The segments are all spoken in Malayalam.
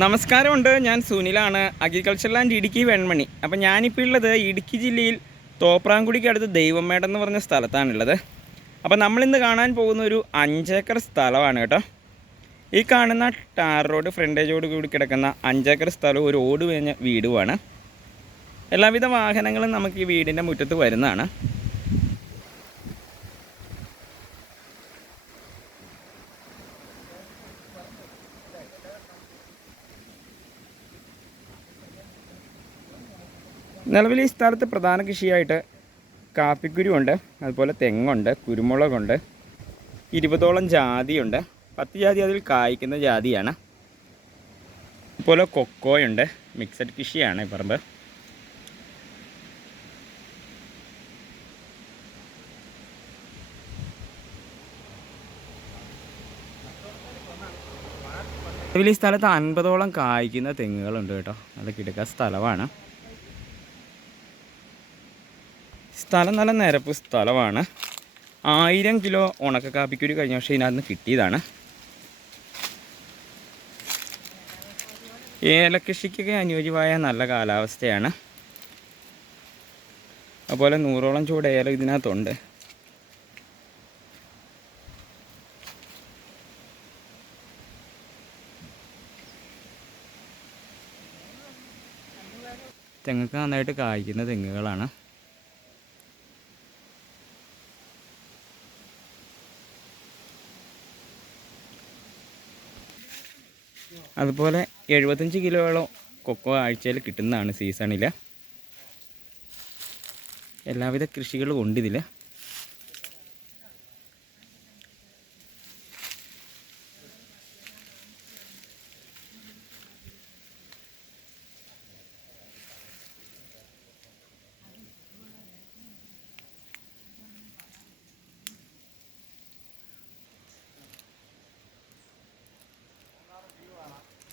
നമസ്കാരമുണ്ട്. ഞാൻ സുനിലാണ്. Agriculture land Idukki Venmani. അപ്പം ഞാനിപ്പോൾ ഉള്ളത് ഇടുക്കി ജില്ലയിൽ തോപ്രാംകുടിക്ക് അടുത്ത് ദൈവമേടം എന്ന് പറഞ്ഞ സ്ഥലത്താണുള്ളത്. അപ്പം നമ്മളിന്ന് കാണാൻ പോകുന്ന ഒരു അഞ്ചേക്കർ സ്ഥലമാണ് കേട്ടോ. ഈ കാണുന്ന ടാർ റോഡ് ഫ്രണ്ടേജോട് കൂടി കിടക്കുന്ന അഞ്ചേക്കർ സ്ഥലവും ഒരു ഓട് വേഞ്ഞ വീടുമാണ്. എല്ലാവിധ വാഹനങ്ങളും നമുക്ക് ഈ വീടിന്റെ മുറ്റത്ത് വരുന്നതാണ്. നിലവിൽ ഈ സ്ഥലത്ത് പ്രധാന കൃഷിയായിട്ട് കാപ്പിക്കുരുവുണ്ട് അതുപോലെ തെങ്ങുണ്ട് കുരുമുളകുണ്ട് ഇരുപതോളം ജാതിയുണ്ട്. പത്ത് ജാതി അതിൽ കായ്ക്കുന്ന ജാതിയാണ്. അതുപോലെ കൊക്കോയുണ്ട് മിക്സഡ് കൃഷിയാണ് ഈ പറമ്പ്. നിലവിൽ ഈ സ്ഥലത്ത് അൻപതോളം കായ്ക്കുന്ന തെങ്ങുകളുണ്ട് കേട്ടോ. നല്ല കിടക്ക സ്ഥലമാണ്. സ്ഥലം നല്ല നിരപ്പ് സ്ഥലമാണ്. ആയിരം കിലോ ഉണക്ക കാപ്പിക്കുരു കഴിഞ്ഞ വർഷം ഇതിനകത്ത് കിട്ടിയതാണ്. ഏലകൃഷിക്കൊക്കെ അനുയോജ്യമായ നല്ല കാലാവസ്ഥയാണ്. അതുപോലെ നൂറോളം ചൂട് ഏലം ഇതിനകത്തുണ്ട്. തെങ്ങൊക്കെ നന്നായിട്ട് കായ്ക്കുന്ന തെങ്ങുകളാണ്. അതുപോലെ എഴുപത്തഞ്ച് കിലോയോളം കൊക്കോ ആഴ്ചയിൽ കിട്ടുന്നതാണ് സീസണിൽ എല്ലാവിധ കൃഷികളും ഉണ്ട് ഇതിൽ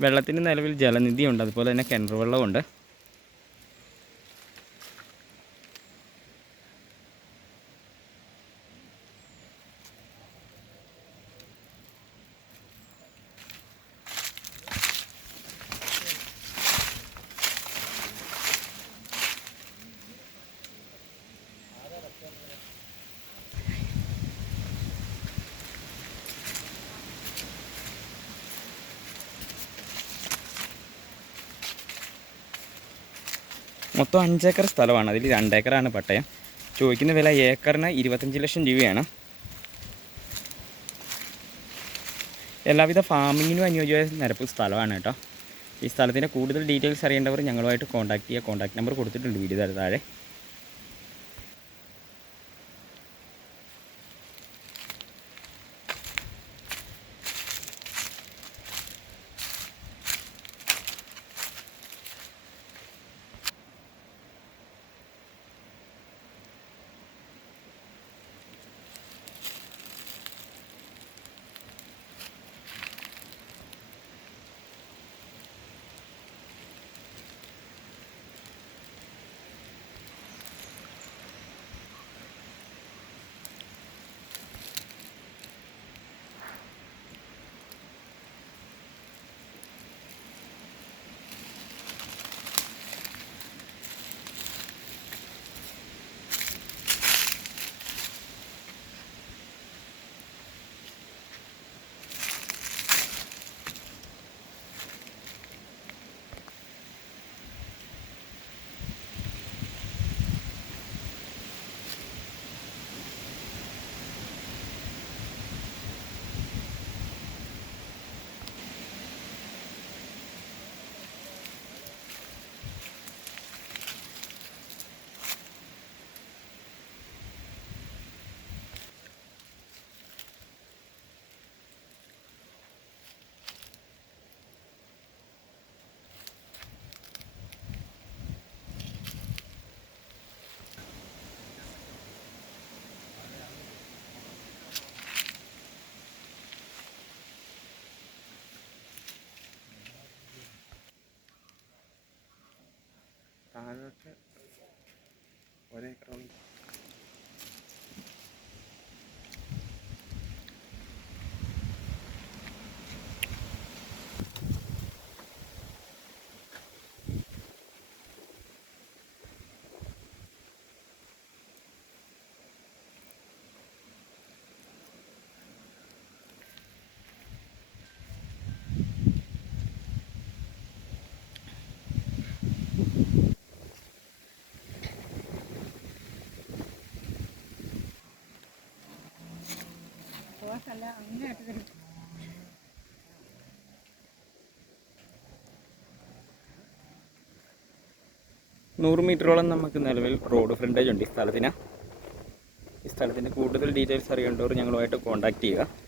വെള്ളത്തിന് നിലവിൽ ജലനിധിയുണ്ട്. അതുപോലെ തന്നെ കിണർ വെള്ളമുണ്ട് മൊത്തം അഞ്ചേക്കർ സ്ഥലമാണ്. അതിൽ രണ്ടേക്കറാണ് പട്ടയം. ചോദിക്കുന്ന വില ഏക്കറിന് ഇരുപത്തഞ്ച് ലക്ഷം രൂപയാണ്. എല്ലാവിധ ഫാമിങ്ങിനും അനുയോജ്യമായ നിരപ്പ് സ്ഥലമാണ് കേട്ടോ. ഈ സ്ഥലത്തിന്റെ കൂടുതൽ ഡീറ്റെയിൽസ് അറിയേണ്ടവർ ഞങ്ങളുമായിട്ട് കോൺടാക്ട് ചെയ്യുക കോൺടാക്ട് നമ്പർ കൊടുത്തിട്ടുണ്ട് വീഡിയോ താഴെ. താഴോട്ട് ഒരേക്കറോളം നൂറ് മീറ്ററോളം നമുക്ക് നിലവിൽ റോഡ് ഫ്രണ്ടേജ് ഉണ്ട് ഈ സ്ഥലത്തിന്. ഈ സ്ഥലത്തിന്റെ കൂടുതൽ ഡീറ്റെയിൽസ് അറിയേണ്ടവർ ഞങ്ങളുമായിട്ട് കോൺടാക്ട് ചെയ്യുക.